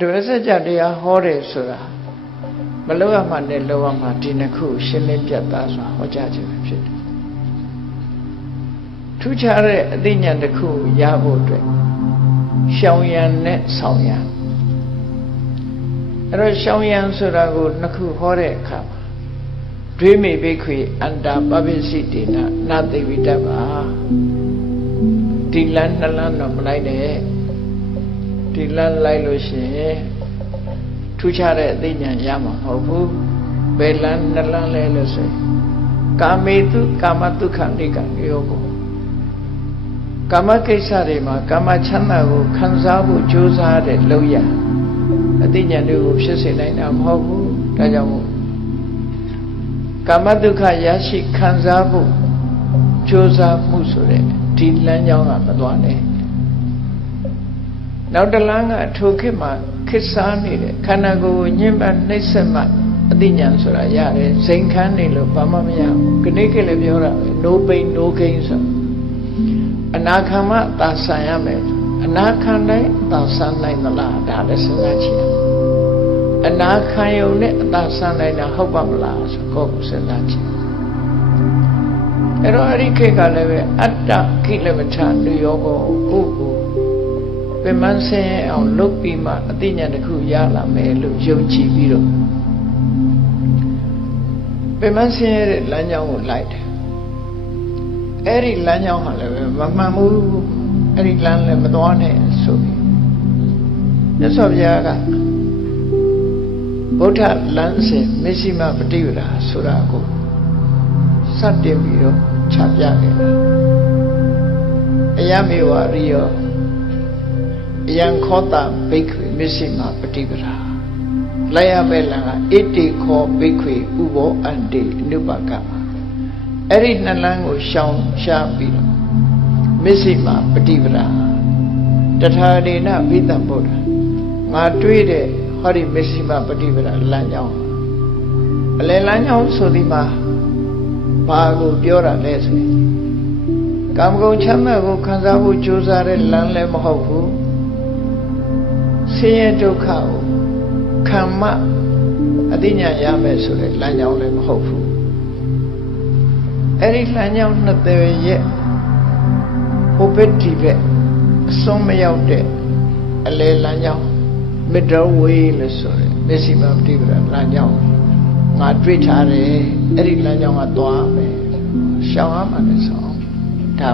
ဒုရစကြတရားဟောတယ်ဆိုတာမလောက်ရမှနဲ့လောက်ရမှဒီနှစ်ခုရှင်းလင်းပြတ်သားစွာဟောကြားခြင်းပဲဖြစ်တယ်ထူးခြားတဲ့အသိဉာဏ်တစ်ခုရဖို့အတွက်ရှောင်ရံနဲ့ဆောင်ရံအဲ့တော့ရှောင်ရံဆိုတာကိုနှစ်ခုဟောတဲ့အခါမှာဒွေးမိဘိခွေအန္တာပပိစိတေနနာသိဝိတ္တပါဒီလန်းနှလန်းတော့မလိုက်နဲ့ ဒီလန်းလိုက်လို့ရှိရင်ထူးခြားတဲ့အသိဉာဏ်ရမှာမဟုတ်ဘူးဘယ်လန်းနှလန်းလဲလို့ဆိုရင်ကာမေတုကာမတုခဏိကယောကိုကာမကိစ္စတွေမှာကာမချမ်းသာကိုခံစားဖို့ကြိုးစားတဲ့လောက်ရအသိဉာဏ်တွေကိုဖြစ်စေနိုင်တာမဟုတ်ဘူးဒါကြောင့်မို့ကာမဒုက္ခရရှိခံစားဖို့ကြိုးစားမှုဆိုတဲ့ဒီလမ်းကြောင်းကမသွားနဲ့ နောက်တစ်လမ်းကအထိုခေတ်မှာခစ်စားနေတဲ့ခန္ဓာကိုယ်ကိုညှင်းပနှိမ့်ဆက်မှအသိဉာဏ်ဆိုတာရတယ်စိန်ခမ်းနေလို့ဘာမှမရဘူးခဏိခေတ်လည်းပြောတာပဲ no pain no gain ဆိုအနာခံမှသာဆန်ရမယ်အနာခံတိုင်းသာဆန်နိုင်သလားဒါလည်းစဉ်းစားကြည့်ရအနာခံယုံနဲ့အသာဆန်နိုင်တာဟုတ်ပါမလားဆိုကိုယ်ကိုစဉ်းစားကြည့်အဲ့တော့အဲ့ဒီခေတ်ကလည်းပဲအတ္တကိလမထလူယောကိုကိုယ့်ကို ပင်မဆင်းအောင်လုပ်ပြီးမှအသိဉာဏ်တစ်ခုရလာမယ်လို့ယုံကြည်ပြီးတော့ပင်မဆင်းရတဲ့လမ်းကြောင်းကိုလိုက်တယ်အဲ့ဒီလမ်းကြောင်းဟာလည်းပဲမမှန်ဘူးအဲ့ဒီလမ်းလည်းမသွားနဲ့ဆိုပြီးမြတ်စွာဘုရားကဗုဒ္ဓလမ်းစဉ်မစ္စည်းမပฏิပဒါဆိုတာကိုစတင်ပြီးတော့ချပြခဲ့တာအယမေဝရိယော အယံခောတာဘိက္ခွေမစ္စည်းမပฏิပဒါလိုက်ရမဲ့လံကဣတိခောဘိက္ခွေဥဘောအန္တိအနုပါကအဲ့ဒီနှစ်လမ်းကိုရှောင်ရှားပြီးတော့မစ္စည်းမပฏิပဒါတထာဒေနဘိတံဗုဒ္ဓငါတွေးတဲ့ဟောဒီမစ္စည်းမပฏิပဒါလမ်းကြောင်းအလယ်လမ်းကြောင်းဆိုဒီမှာဘာကိုပြောတာလဲဆိုရင်ကာမဂုဏ်ချမ်းသာကိုခံစားဖို့ကြိုးစားတဲ့လမ်းလည်းမဟုတ်ဘူး ဆင်းရဲဒုက္ခကိုခံမှအသိဉာဏ်ရမယ်ဆိုတဲ့လမ်းကြောင်းလည်းမဟုတ်ဘူးအဲ့ဒီလမ်းကြောင်းနှစ်သေးရဲ့ဟိုဘက်ဒီဘက်အစွန်းမရောက်တဲ့အလဲလမ်းကြောင်း middle way လို့ဆိုရယ် maximum ပฏิပဒါလမ်းကြောင်းငါတွေ့ထားတယ်အဲ့ဒီလမ်းကြောင်းကသွားမယ်ရှောင်းရမှလည်းဆောင်ဒါ